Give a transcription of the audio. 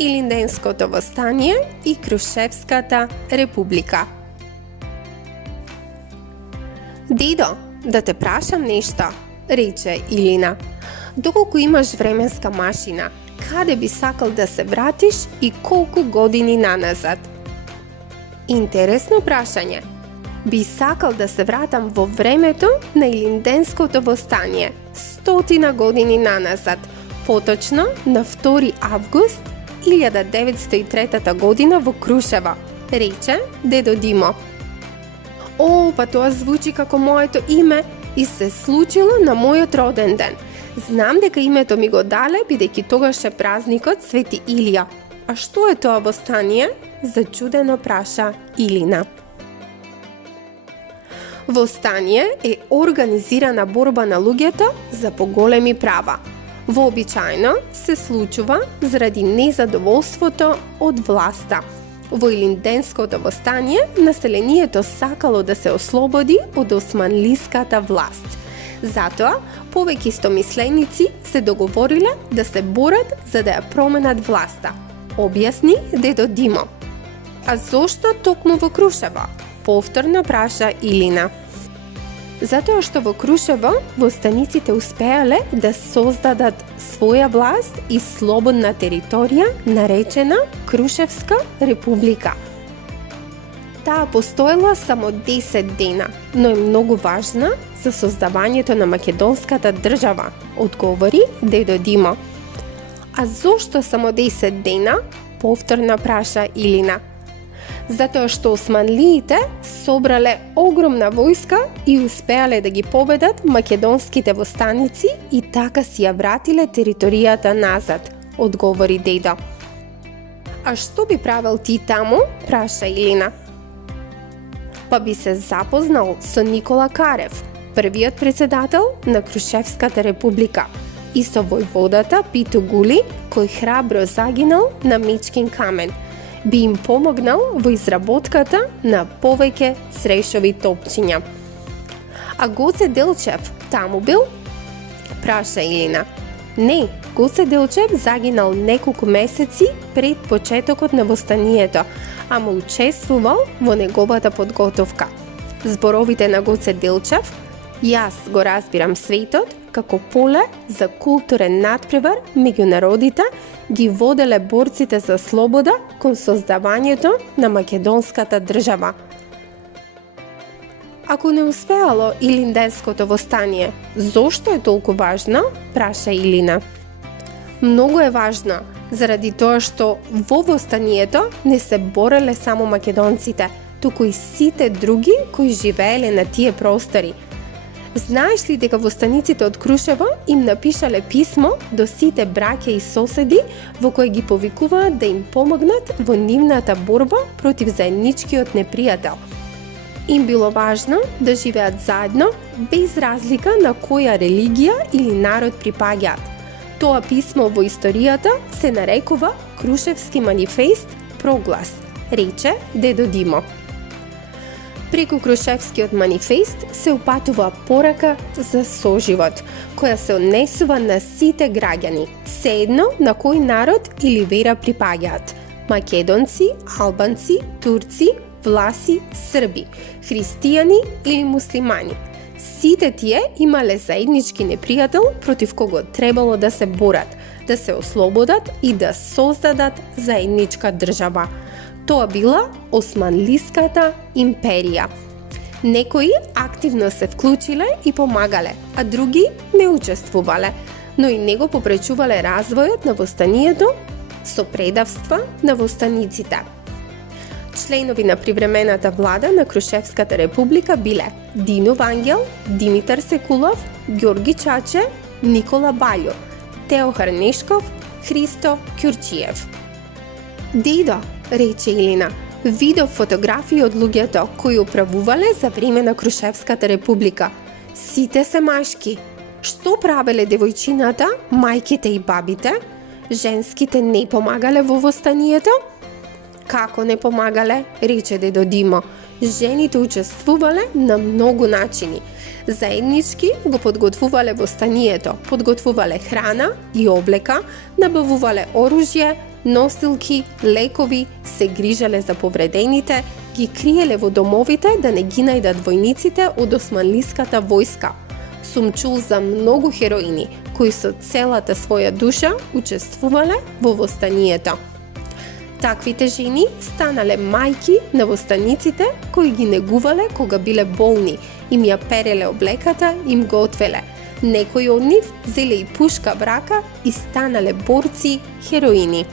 Илинденското восстание и Крушевската република. Дедо, да те прашам нешто, рече Илина. Доколку имаш временска машина, каде би сакал да се вратиш и колку години наназад? Интересно прашање. Би сакал да се вратам во времето на Илинденското восстание, 100 години наназад, поточно на 2 август 1903 година во Крушево, рече дедо Димо. О, па тоа звучи како моето име и се случило на мојот роден ден. Знам дека името ми го дале, бидејќи тогаш е празникот Свети Илија. А што е тоа восстание? Зачудено праша Илина. Восстание е организирана борба на луѓето за поголеми права. Вообичаено се случува заради незадоволството од власта. Во Илинденското восстание населението сакало да се ослободи од османлиската власт. Затоа, повеќе истомисленици се договориле да се борат за да ја променат власта, објасни дедо Димо. А зошто токму во Крушево? Повторно праша Илина. Затоа што во Крушево восстаниците успеале да создадат своја власт и слободна територија наречена Крушевска република. Таа постоела само 10 дена, но е многу важна за создавањето на македонската држава, одговори дедо Димо. А зошто само 10 дена? Повторно праша Илина. Затоа што османлиите собрале огромна војска и успеале да ги победат македонските востаници и така си ја вратиле територијата назад, одговори дедо. А што би правил ти таму? Праша Илина. Па би се запознал со Никола Карев, првиот председател на Крушевската република, и со војводата Питу Гули, кој храбро загинал на Мечкин камен. Би им помогнал во изработката на повеќе црешови топчиња. А Гоце Делчев таму бил? Праша Илина. Не, Гоце Делчев загинал неколку месеци пред почетокот на восстанието, ама учествувал во неговата подготовка. Зборовите на Гоце Делчев: "Јас го разбирам светот како поле за културен надпревар меѓу народите", ги воделе борците за слобода кон создавањето на македонската држава. Ако не успеало Илинденското восстание, зошто е толку важно? Праша Илина. Многу е важно, заради тоа што во восстанието не се бореле само македонците, туку и сите други кои живееле на тие простори. Знаеш ли дека востаниците од Крушево им напишале писмо до сите браќа и соседи во кои ги повикуваат да им помогнат во нивната борба против заедничкиот непријател? Им било важно да живеат заедно без разлика на која религија или народ припаѓаат. Тоа писмо во историјата се нарекува Крушевски манифест проглас, рече дедо Димо. Преку Крушевскиот манифест се упатува порака за соживот, која се однесува на сите граѓани, seедно на кој народ или вера припаѓаат: македонци, албанци, турци, власи, срби, христијани или муслимани. Сите тие имале заеднички непријател против кого требало да се борат, да се ослободат и да создадат заедничка држава. Тоа била Османлиската империја. Некои активно се вклучиле и помагале, а други не учествувале, но и не го попречувале развојот на восстанието со предавства на востаниците. Членови на привремената влада на Крушевската република биле Дино Вангел, Димитар Секулов, Ѓорги Чаче, Никола Баљо, Теохар Нешков, Христо Ќурчиев. Дедо, рече Илина, видов фотографии од луѓето кои управувале за време на Крушевската република. Сите се машки. Што правеле девојчината, мајките и бабите? Женските не помагале во восстанието? Како не помагале, рече дедо Димо. Жените учествувале на многу начини. Заеднички го подготвувале восстанието, подготвувале храна и облека, набавувале оружје, носилки, лекови, се грижеле за повредените, ги криеле во домовите да не ги најдат војниците од османлиската војска. Сум чул за многу хероини кои со целата своја душа учествувале во востанието. Таквите жени станале мајки на востаниците кои ги негувале кога биле болни, им ја переле облеката, им готвеле. Некои од нив зеле и пушка в рака и станале борци, хероини.